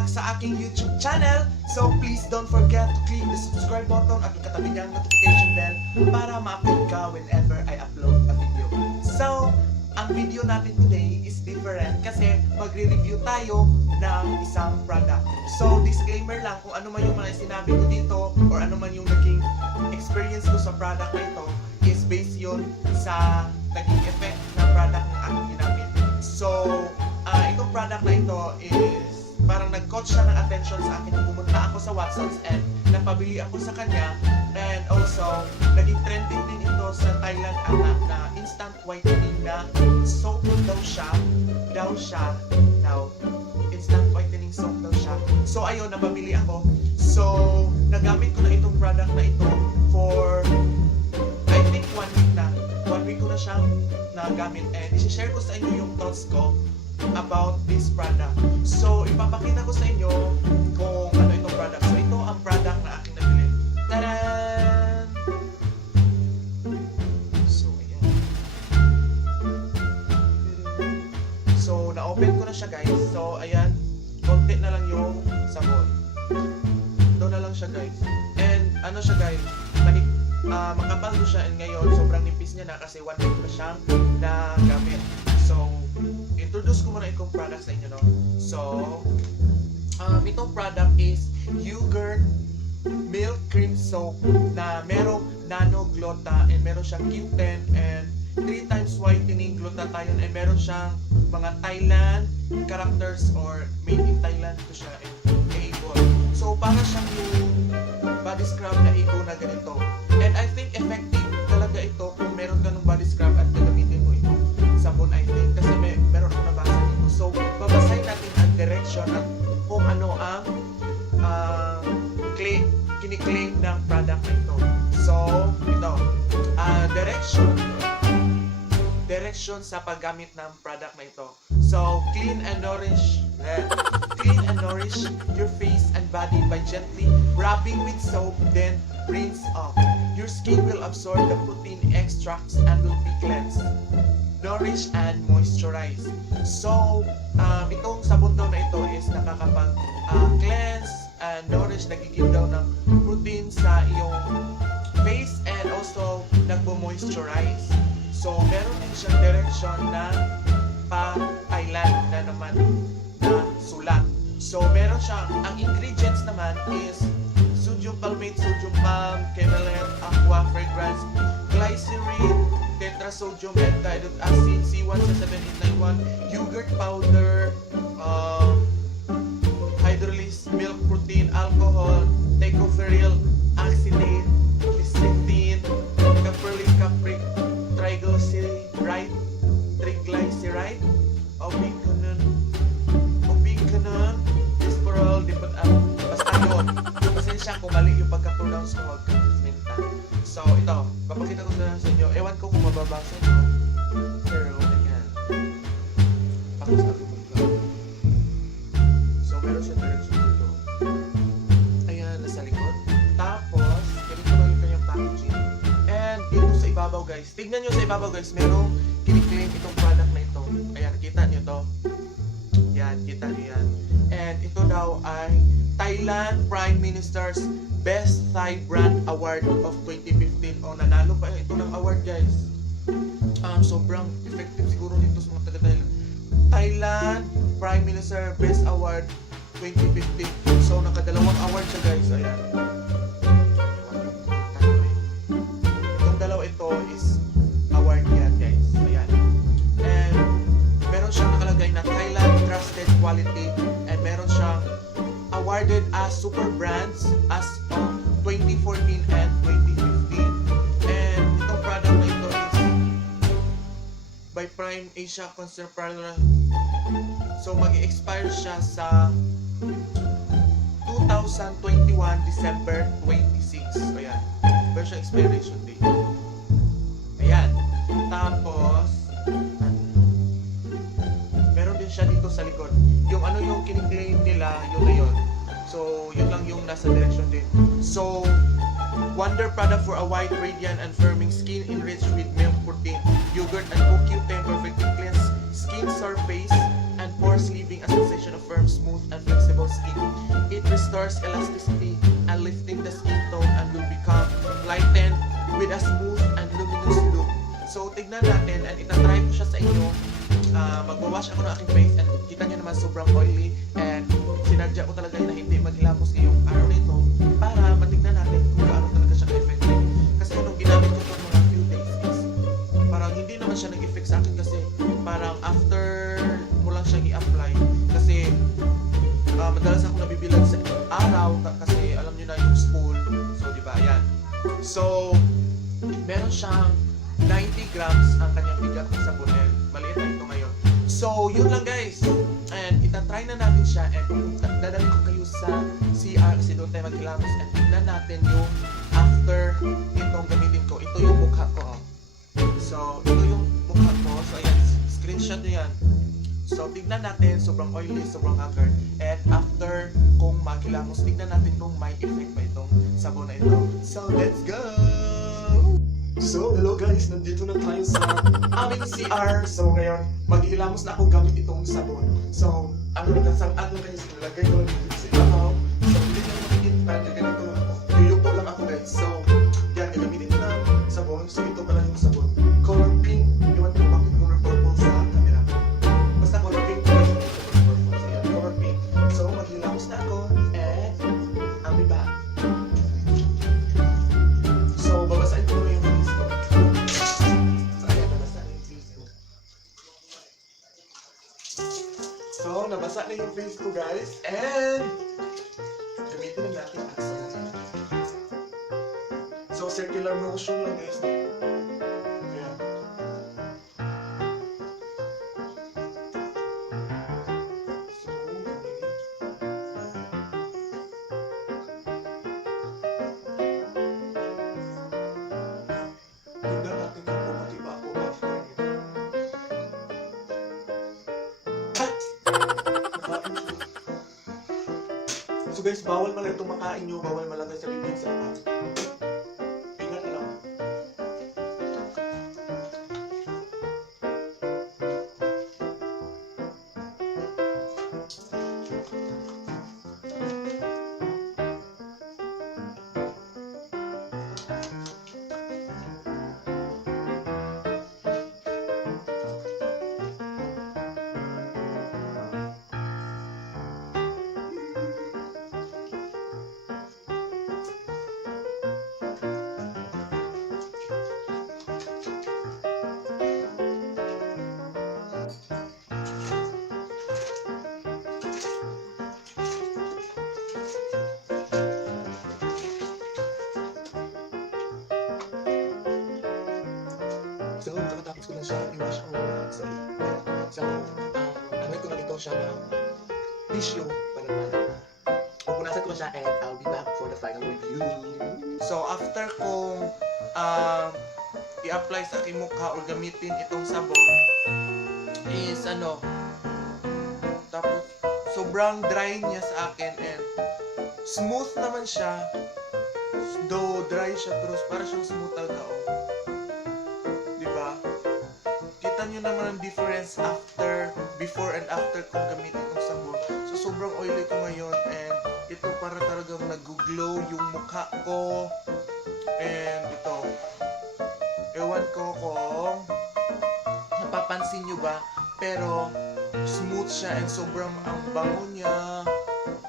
back sa aking YouTube channel. So please don't forget to click the subscribe button at ikatabi niyang notification bell para ma-update ka whenever I upload a video. So, ang video natin today is different kasi magre-review tayo ng isang product. So, disclaimer lang, kung ano man yung mga sinabi ko dito or ano man yung naging experience ko sa product na ito is based yun sa naging effect ng product na aking ginamit. So, itong product na ito is parang nag-caught siya ng attention sa akin. Pumunta ako sa Watsons and napabili ako sa kanya, and also naging trending din ito sa Thailand na instant whitening na soap daw instant whitening soap daw siya. So ayun, napabili ako. So nagamit ko na itong product na ito for I think 1 week na. 1 week ko na siyang nagamit, and i-share ko sa inyo yung thoughts ko about this product. So, ipapakita ko sa inyo kung ano itong product. So, ito ang product na aking nabili. Tadaan! So, ayan. So, na-open ko na siya, guys. So, ayan. Konti na lang yung sabon. Ito na lang siya, guys. And, ano siya, guys? Makapal ko siya, and ngayon, sobrang nipis niya na kasi 1 week na siyang nagamit. So, introduce ko muna itong product sa inyo, no? So, itong product is yogurt milk cream soap na merong nano gluta, and meron siyang Q10 and 3 times whitening glutathione, and meron siyang mga Thailand characters or made in Thailand. Ito siya, Able. So, para siyang yung body scrub na Able na ganito. And I think effective talaga ito kung meron ka ng body scrub at gagamitin mo ito sabon, I think, kasi meron ko nabasa dito. So, babasahin natin ang direction at kung ano ang kiniklaim ng product na ito. So, ito, direction sa paggamit ng product na ito. So, clean and nourish your face and body by gently rubbing with soap, then rinse off. Your skin will absorb the protein extracts and will be cleansed, nourish and moisturize. So, itong sabon daw na ito is nakakapag-cleanse and nourish, nagigib daw ng protein sa iyong face, and also nagbo-moisturize. So, meron din siyang direction na pa-Thailand na naman na sulat. So, meron siyang, ang ingredients naman is sodium palmate, sodium balm, Careline, aqua fragrance, glycerin, tetrasodium betaidot acid, C17891, yogurt powder, hydrolyzed milk protein, alcohol, tocopherol, oxalate, lecithin, caprylate, capric, triglyceride, obicanon, bisporol, basta yun. Pasensya kung mali yung pagka-pronounce ko, huwag minta. So, ito, papakita ko sa inyo. Ewan ko kung mababasa nyo, pero ayan. So, meron siya direction dito. Ayan, nasa likod. Tapos, ganito lang yung kanyang packaging. And dito sa ibabaw, guys, tignan nyo sa ibabaw, guys, merong kiniklaim itong product na ito. Ayan, kita nyo to. Yan, kita nyo yan. And ito daw ay Thailand Prime Minister's Best Thai Brand Award of 2015. O, nanalo pa ito ng award, guys. Sobrang effective siguro nito sa mga taga-Thailand. Thailand Prime Minister Best Award 2015. So, nakadalawang award siya, guys. Ayan. Itong dalawa ito is award yan, guys. Ayan. And meron siyang nakalagay na Thailand Trusted Quality, and meron siyang awarded as super brands as of 2014 and 2015. And itong product na ito is by Prime Asia Consumer Product. So, mag-expire siya sa 2021 December 26. Ayan. Meron siyang expiration date. Ayan. Tapos, meron din siya dito sa likod. Yung ano yung kiniklaim nila, yun na yun. So, yun lang yung nasa direction din. So, wonder product for a white, radiant, and firming skin enriched with milk protein, yogurt, and CoQ10 perfectly cleanse skin surface and pores, leaving a sensation of firm, smooth, and flexible skin. It restores elasticity and lifting the skin tone and will become lightened with a smooth and luminous look. So, tignan natin and itatry ko siya sa inyo. Magwawash ako ng aking face and kita nyo naman sobrang oily and sinadya ko talaga na hindi maghilamos yung araw nito para matignan natin kung gaano talaga siya ka-effective. Kasi nung ginamit ko for mga few days is parang hindi naman siya nag-effect sa akin kasi parang after mo lang siya i-apply kasi madalas ako nabibilag sa araw kasi alam nyo na yung school. So, di ba? Ayan. So, meron siyang 90 grams ang kanyang bigat ng sabon and maliit na ito ngayon. So, yun lang guys. And itatry na natin siya and dadalhin ko kayo sa CR kasi doon tayo maghilamos and tignan natin yung after itong gamitin ko. Ito yung mukha ko. So, ito yung mukha ko. So, ayan. Screenshot nyo yan. So, tignan natin. Sobrang oily, sobrang haggard. And after kung maghilamos, tignan natin kung may effect pa itong sabon na ito. So, let's go! So, hello guys, nandito na tayo sa aming CR. So, ngayon, maghihilamos na ako gamit itong sabon. So, ano guys, nilagay ko lang dito sa ibabaw. So, hindi na makikita parang ganito. Yuyupo lang ako guys. So, yan, gagamitin ko ng sabon. So, ito pala yung sabon. Color pink. Iwan ko bakit color purple sa camera. Basta color pink ko yung purple. So, yan, color pink. So, maghihilamos na ako. And, I'll be back. So, babasahin ko yung So, nabasa na yung face ko guys and gamitin na natin ang sabon. So, circular motion lang guys. Ayan. So, tignan natin kung bumati ba ako after nito. So guys, bawal pala itong makain nyo, bawal malagay sa bibig sa iba. Ingat lang. So, nakatapos ko lang siya i-wash ang mga sa So, amay ko na ito siya ng tissue para naman. Pupunasan ko siya and I'll be back for the final review. So, after kong i-apply sa aking mukha or gamitin itong sabon is tapos sobrang dry niya sa akin and smooth naman siya. Though dry siya pero para siyang smooth talaga Kita nyo naman ang difference before and after kung gamitin itong sabon. So, sobrang oily ko ngayon and ito para talagang nag-glow yung mukha ko. And ito, ewan ko kung napapansin nyo ba, pero smooth siya and sobrang ang bango niya.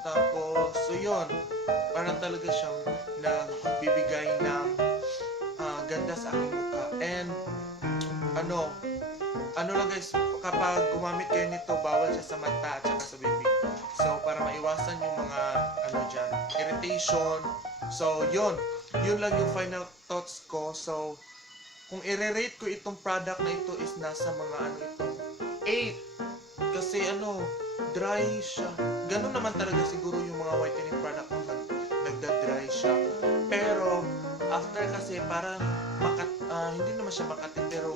Tapos, so yun, parang talaga siyang nagbibigay ng ganda sa aking mukha. And ano lang guys, kapag gumamit kayo nito, bawal siya sa mata at saka sa bibig. So, para maiwasan yung mga irritation. So, yun lang yung final thoughts ko. So, kung i-rate ko itong product na ito is nasa mga 8. Kasi dry siya. Ganun naman talaga siguro yung mga whitening product kung nagda-dry siya. Pero, after kasi parang hindi naman siya makati pero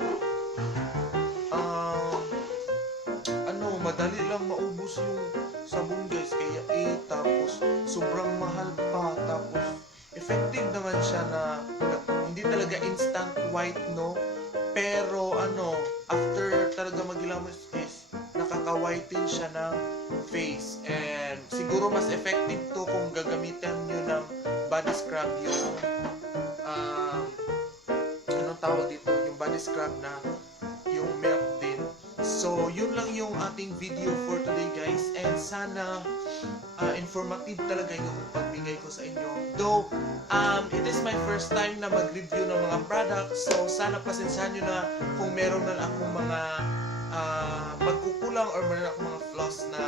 madali lang maubos yung sabon guys kaya tapos sobrang mahal pa tapos effective naman siya na hindi talaga instant white pero after talaga maghilamos is makaka-whiten siya ng face. And siguro mas effective to kung gagamitan nyo ng body scrub yung anong tawag dito, yung body scrub na yung milk din. So yun lang yung ating video for today guys, and sana informative talaga yung pagbigay ko sa inyo. Though it is my first time na mag-review ng mga products, so sana pasensyahan nyo na kung meron na akong mga magkukulang or meron akong mga flaws na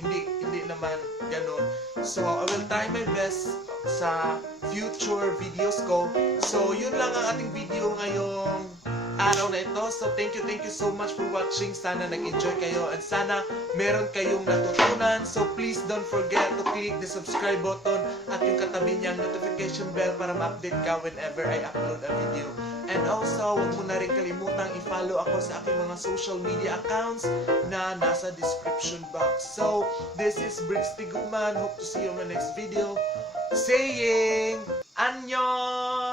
hindi naman ganun. So I will try my best sa future videos ko. So yun lang ang ating video ngayong araw na ito. So thank you so much for watching. Sana nag-enjoy kayo and sana meron kayong natutunan. So please don't forget to click the subscribe button at yung katabi niyang notification bell para ma-update ka whenever I upload a video. And also, huwag mo na rin kalimutang i-follow ako sa aking mga social media accounts na nasa description box. So, this is Brix Tiguman. Hope to see you on the next video. Saying, Annyeong!